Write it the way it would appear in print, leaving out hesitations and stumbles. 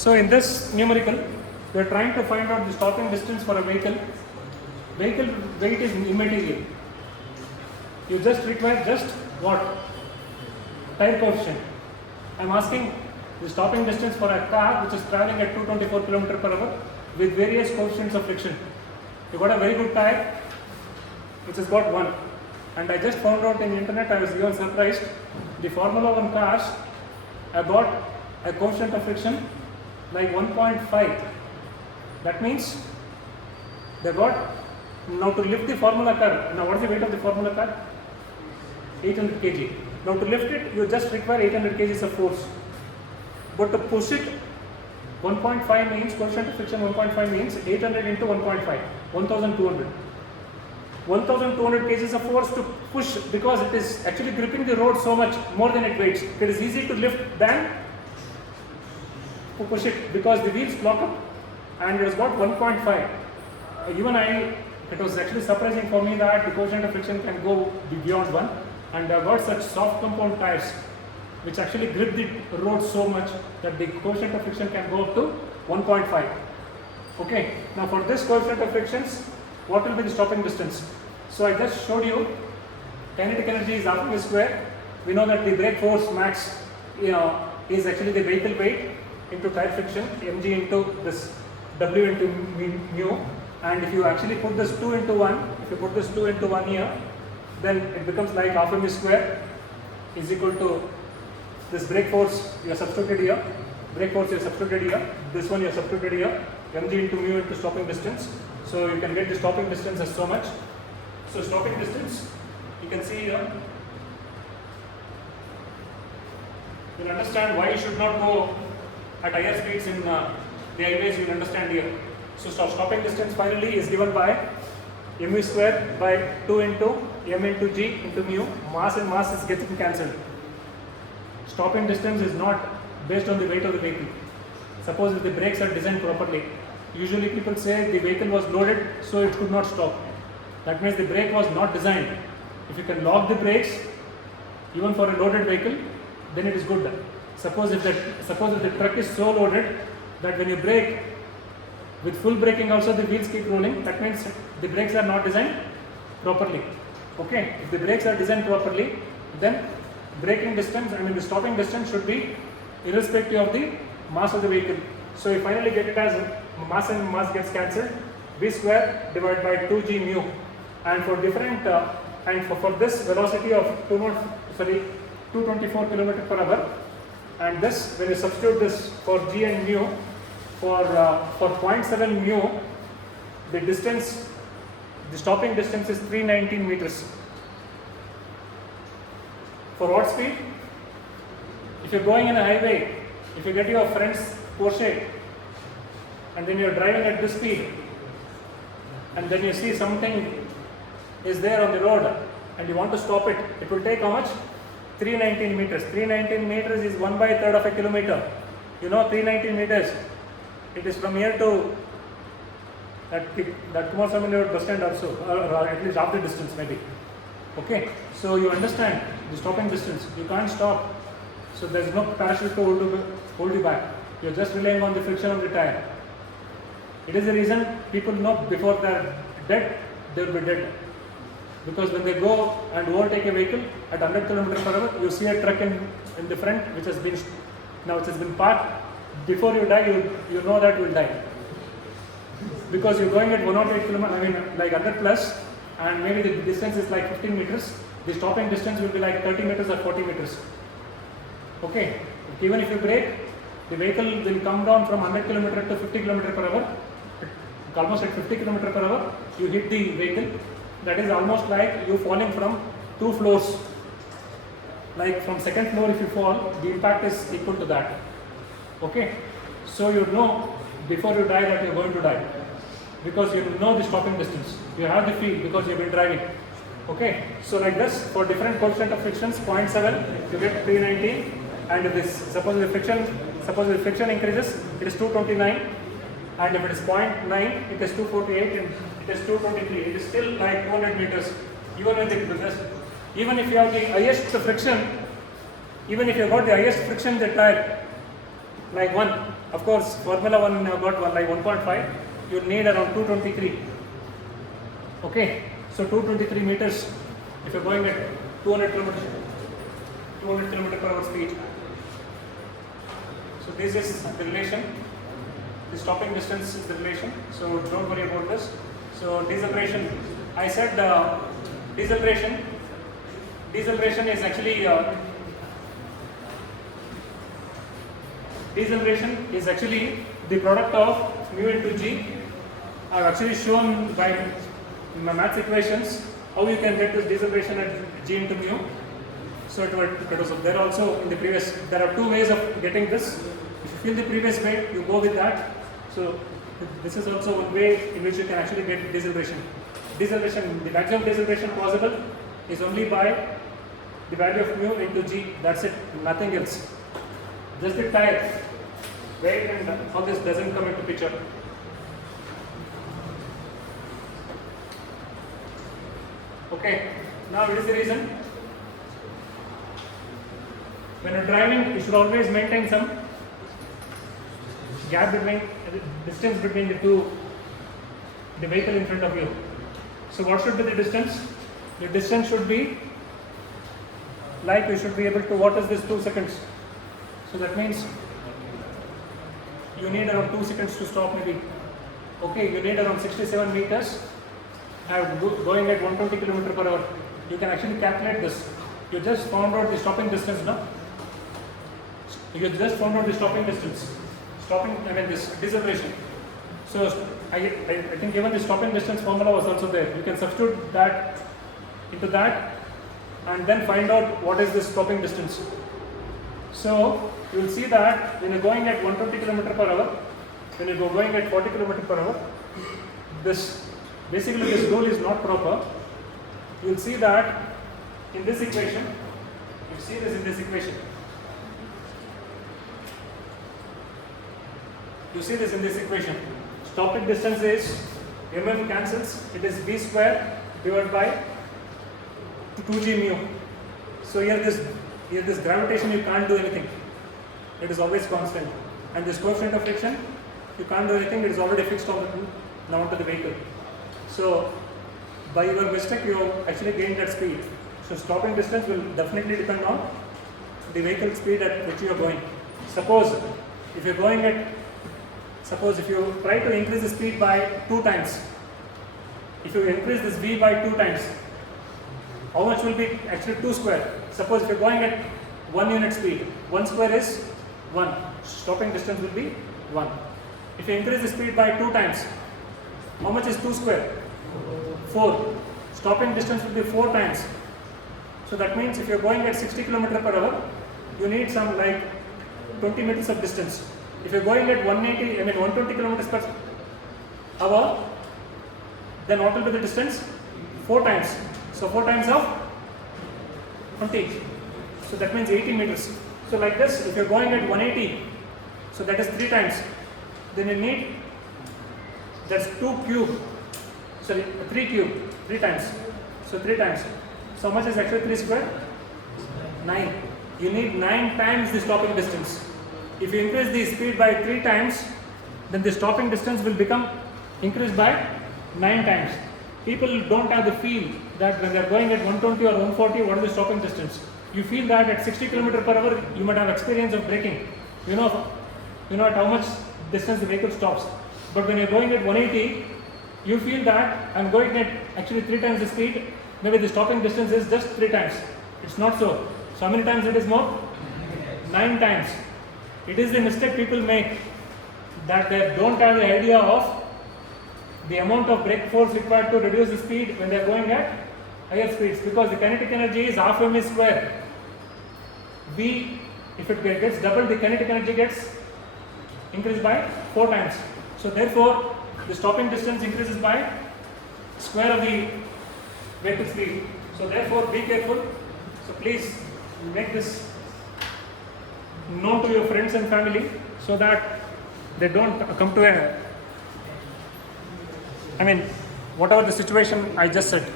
So in this numerical, we are trying to find out the stopping distance for a vehicle. Vehicle weight is immaterial. You just require just what? Tire coefficient. I am asking the stopping distance for a car which is traveling at 224 km per hour with various coefficients of friction. You got a very good tire which has got 1. And I just found out in the internet, I was even surprised, the Formula 1 cars have got a coefficient of friction like 1.5. That means they got, now to lift the Formula car, now what is the weight of the Formula car? 800 kg. Now to lift it, you just require 800 kg of force. But to push it, 1.5 means, coefficient of friction 1.5 means 800 into 1.5, 1200. 1200 kg of force to push, because it is actually gripping the road so much more than it weighs. It is easy to lift than to push it because the wheels block up and it has got 1.5. Even it was actually surprising for me that the coefficient of friction can go beyond 1, and I have got such soft compound tires which actually grip the road so much that the coefficient of friction can go up to 1.5. Okay, now for this coefficient of frictions, what will be the stopping distance? So I just showed you kinetic energy is half v square. We know that the brake force max is actually the vehicle weight into tire friction, mg into this w into mu. And if you actually put this 2 into 1, if you put this 2 into 1 here, then it becomes like half mv square is equal to this brake force you have substituted here, brake force you have substituted here, this one you have substituted here, mg into mu into stopping distance. So you can get the stopping distance as so much. So stopping distance, you can see here, you will understand why you should not go at higher speeds in the highways, you will understand here. So stopping distance finally is given by mv square by 2 into m into g into mu. Mass and mass is getting cancelled. Stopping distance is not based on the weight of the vehicle. Suppose if the brakes are designed properly, usually people say the vehicle was loaded so it could not stop. That means the brake was not designed. If you can lock the brakes even for a loaded vehicle, then it is good. Suppose if the truck is so loaded that when you brake with full braking also the wheels keep rolling, that means the brakes are not designed properly. Okay, if the brakes are designed properly, then braking distance, the stopping distance should be irrespective of the mass of the vehicle. So you finally get it as mass and mass gets cancelled, v square divided by 2g mu. And for different and for this velocity of 224 km per hour, and this, when you substitute this for g and mu, for 0.7 mu, the distance, the stopping distance is 319 meters. For what speed? If you're going in a highway, if you get your friend's Porsche and then you're driving at this speed, and then you see something is there on the road and you want to stop it, it will take how much? 319 meters. 319 meters is 1/3 of a kilometer. You know 319 meters. It is from here to that Kumaraswamy Road bus stand also, or at least half the distance maybe. Okay, so you understand the stopping distance. You can't stop. So there is no parachute to hold you back. You are just relying on the friction of the tire. It is the reason people know before they are dead, they will be dead. Because when they go and overtake a vehicle at 100 km per hour, you see a truck in the front which has been parked. Before you die, you know that you will die. Because you are going at 108 km, like 100 plus, and maybe the distance is like 15 meters. The stopping distance will be like 30 meters or 40 meters. Okay, even if you brake, the vehicle will come down from 100 km to 50 km per hour. Almost at 50 km per hour, you hit the vehicle. That is almost like you falling from 2 floors. Like from second floor, if you fall, the impact is equal to that. Okay, so you know before you die that you are going to die, because you know the stopping distance. You have the feel because you have been driving. Okay, so like this, for different coefficient of frictions, 0.7 you get 319, and if this suppose the friction increases, it is 229, and if it is 0.9 it is 248, and it is 223. It is still like 200 meters. Even if you have the highest friction, even if you have got the highest friction in the tire, like 1, Of course, Formula 1 got like 1.5, you need around 223. Okay, so 223 meters if you're going at 200 kilometer per hour speed. So this is the relation. The stopping distance is the relation. So don't worry about this. So deceleration. I said deceleration. Deceleration is actually the product of mu into g. I've actually shown by maths equations how you can get this deceleration at g into mu. So it was there also in the previous. There are two ways of getting this. If you feel the previous way, you go with that. So this is also one way in which you can actually get deceleration. Deceleration, the maximum deceleration possible is only by the value of mu into g. That's it, nothing else. Just the tire, weight, and how this doesn't come into picture. Okay, now what is the reason? When you're driving, you should always maintain some gap between, distance between the vehicle in front of you. So what should be the distance? The distance should be like you should be able to, what is this, 2 seconds? So that means you need around 2 seconds to stop maybe. Okay, you need around 67 meters. Going at 120 km per hour. You can actually calculate this. You just found out the stopping distance now. You just found out the stopping distance. This deceleration. So I think even the stopping distance formula was also there. You can substitute that into that and then find out what is this stopping distance. So you will see that when you're going at 120 km per hour, when you go going at 40 km per hour, this rule is not proper. You will see that in this equation. You see this in this equation. You see this in this equation. Stopping distance is mm cancels. It is v square divided by 2g mu. So here this gravitation you can't do anything. It is always constant. And this coefficient of friction you can't do anything. It is already fixed now onto the vehicle. So by your mistake you actually gain that speed. So stopping distance will definitely depend on the vehicle speed at which you are going. Suppose if you try to increase the speed by 2 times, if you increase this v by 2 times, how much will be actually 2 square? Suppose if you are going at 1 unit speed, 1 square is 1, stopping distance will be 1. If you increase the speed by 2 times, how much is 2 square? 4. Stopping distance will be 4 times. So that means if you are going at 60 km per hour, you need some like 20 meters of distance. If you are going at 120 km per hour, then what will be the distance? 4 times. So 4 times of 20. So that means 80 meters. So like this, if you are going at 180, so that is 3 times. Then you need, that's 3 cube, 3 times. So 3 times. So how much is actually 3 square? 9. You need 9 times the stopping distance. If you increase the speed by 3 times, then the stopping distance will become increased by 9 times. People don't have the feel that when they are going at 120 or 140, what is the stopping distance? You feel that at 60 km per hour, you might have experience of braking. You know at how much distance the vehicle stops. But when you are going at 180, you feel that I am going at actually 3 times the speed. Maybe the stopping distance is just 3 times. It's not so. So how many times it is more? 9 times. It is the mistake people make, that they don't have the idea of the amount of brake force required to reduce the speed when they are going at higher speeds, because the kinetic energy is half mv square. V, if it gets doubled, the kinetic energy gets increased by 4 times. So therefore, the stopping distance increases by square of the vehicle speed. So therefore, be careful. So please make this known to your friends and family so that they don't come to whatever the situation I just said.